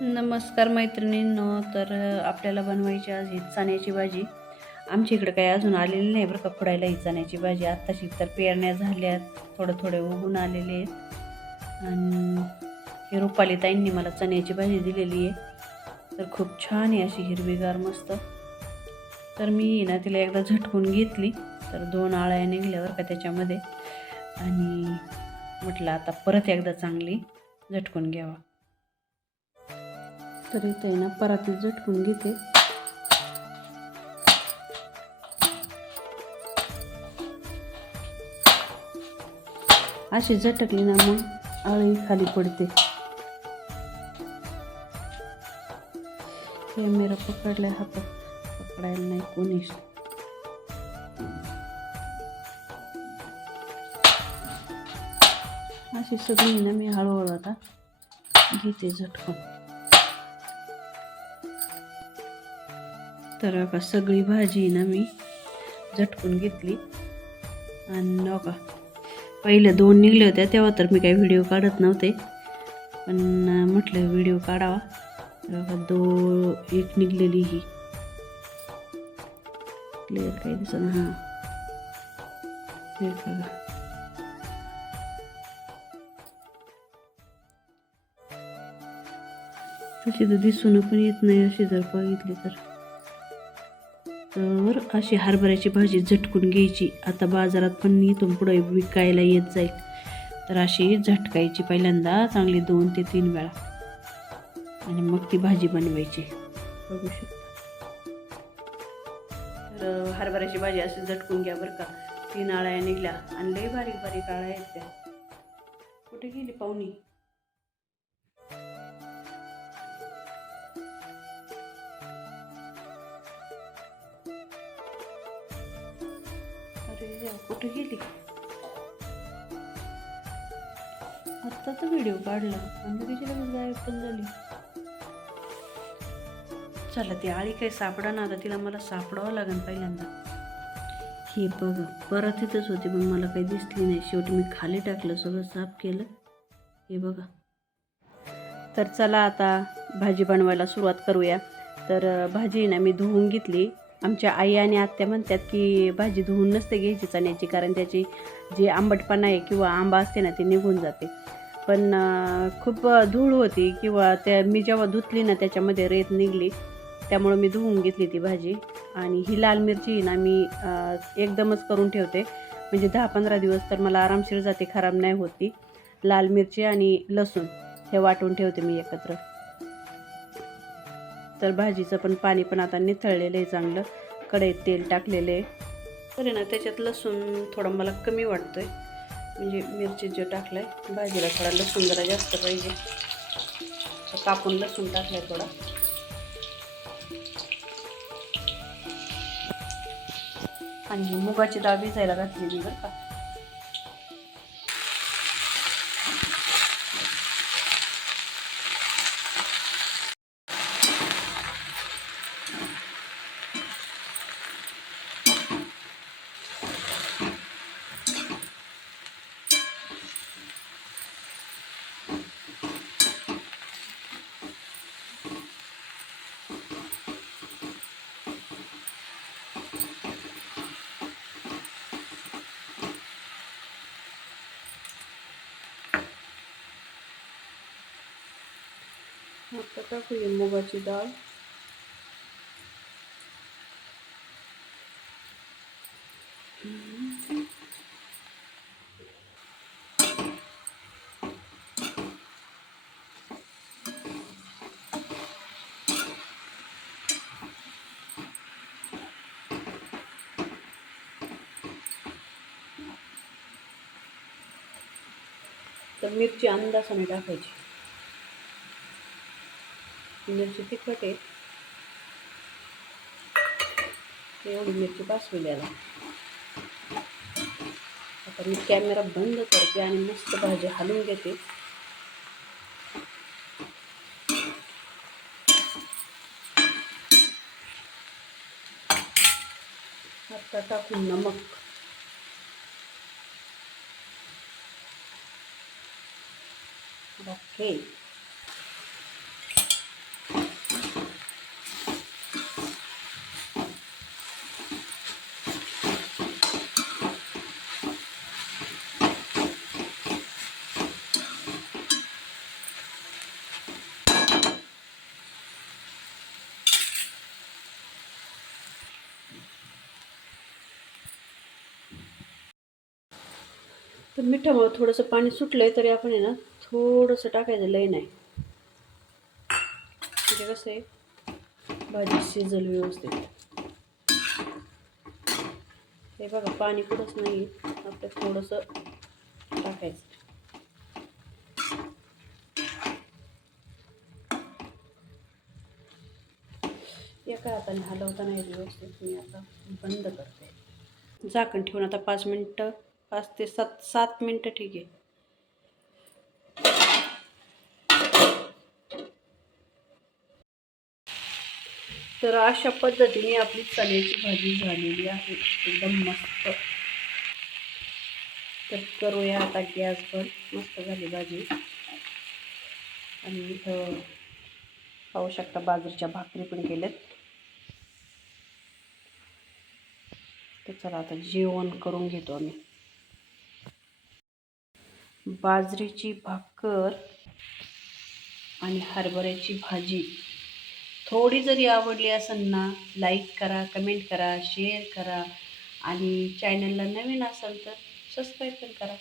नमस्कार मैत्रिणींनो तर आपल्याला बनवायची आज ही चण्याची भाजी. आमच्या इकडं काही अजून आलेली नाही बरं का खुडायला ही चण्याची भाजी. आत्ताशी तर पेरण्या झाल्या थोडं थोडे उगून आलेले आहेत. आणि हे रुपाली ताईंनी मला चण्याची भाजी दिलेली आहे. तर खूप छान आहे अशी हिरवीगार मस्त. तर मी ना तिला एकदा झटकून घेतली. तर दोन आळ्या निघल्यावर का त्याच्यामध्ये. आणि म्हटलं आता परत एकदा चांगली झटकून घ्यावा. तर इथे आहे ना परातीत झटकून घेते. अशी झटकली ना मग आळी खाली पडते. कॅमेरा पकडलाय हातात पकडायला नाही कोणीच अशी सगळी ना मी हळूहळू आता घेते झटकून. तर का सगळी भाजी ना मी झटकून घेतली. आणि का पहिले दोन निघले होत्या तेव्हा तर मी काही व्हिडिओ काढत नव्हते. पण म्हटलं व्हिडिओ काढावा. तर दो एक निघलेली ही. क्लिअर काही दिसत हां. हे बघा. तशी तर दिसून पण येत नाही अशी जर बघितली तर. तर अशी हरभऱ्याची भाजी झटकून घ्यायची. आता बाजारात पण इथून पुढे विकायला येत जाईल. तर अशी झटकायची पहिल्यांदा चांगली दोन ते तीन वेळा. आणि मग ती भाजी बनवायची. बघू शकता. तर हरभऱ्याची भाजी अशी झटकून घ्या बरं का. तीन आळ्या निघल्या आणि लई बारीक बारीक आळ्या आहेत त्या. कुठे गेली पाहुणी? कुठे गेली? आत्ताच व्हिडिओ काढला. आणि तिची लगेच गायब पण झाली. चला ती आळी काही सापडा ना आता? तिला मला सापडावं लागेल पहिल्यांदा. हे बघा परत इथंच होती पण मला काही दिसली नाही. शेवटी मी खाली टाकलं सगळं साफ केलं. हे बघा. तर चला आता भाजी बनवायला सुरुवात करूया. तर भाजी ना मी धुवून घेतली. आमच्या आई आणि आत्या म्हणतात की भाजी धुवून नसते घ्यायची चण्याची कारण त्याची जी आंबटपणा आहे किंवा आंबा असते ना ती निघून जाते. पण खूप धूळ होती किंवा त्या मी जेव्हा धुतली ना त्याच्यामध्ये रेत निघली. त्यामुळं मी धुवून घेतली ती भाजी. आणि ही लाल मिरची ना मी एकदमच करून ठेवते. म्हणजे दहा पंधरा दिवस तर मला आरामशीर जाते खराब नाही होती लाल मिरची आणि लसूण हे वाटून ठेवते मी एकत्र. तर भाजीचं पण पाणी पण आता निथळलेलं आहे चांगलं. कढईत तेल टाकलेलं आहे. तर ना त्याच्यात लसूण थोडा मला कमी वाटतो आहे म्हणजे मिरची जो आहे भाजीला थोडा लसूण जरा जास्त पाहिजे. तर कापून लसूण टाकलाय थोडा. आणि मुगाची डाळ भिजायला घातलेली बरं का. आता टाकूया मुगाची डाळ तर मिरची अंदाजाने टाकायची. मिरची तिखट आहे एवढी मिरची आता बंद करते मस्त भाजी हलवून घेते. आता टाकून नमक. ओके तर मिठामुळं थोडंसं पाणी सुटलं आहे तरी आपण आहे ना थोडंसं टाकायचं लय नाही. म्हणजे कसं आहे भाजी शिजल व्यवस्थित. हे बघा पाणी कुठंच नाही आपलं थोडंसं टाकायचं. एका हाताने हलवताना नाही व्यवस्थित मी आता बंद करते. झाकण ठेवून आता पाच मिनटं पाच ते सात सात मिनटं ठीक आहे. तर अशा पद्धतीने आपली चण्याची भाजी झालेली आहे. एकदम मस्त. तर करूया आता गॅस बंद. मस्त झाली भाजी. आणि इथं पाहू शकता बाजरीच्या भाकरी पण केल्यात. तर चला आता जेवण करून घेतो आम्ही. बाजरीची भाकर आणि हरभऱ्याची भाजी. थोडी जरी आवडली असेल ना लाईक करा कमेंट करा शेअर करा आणि चॅनलला नवीन असाल तर सबस्क्राईब पण करा.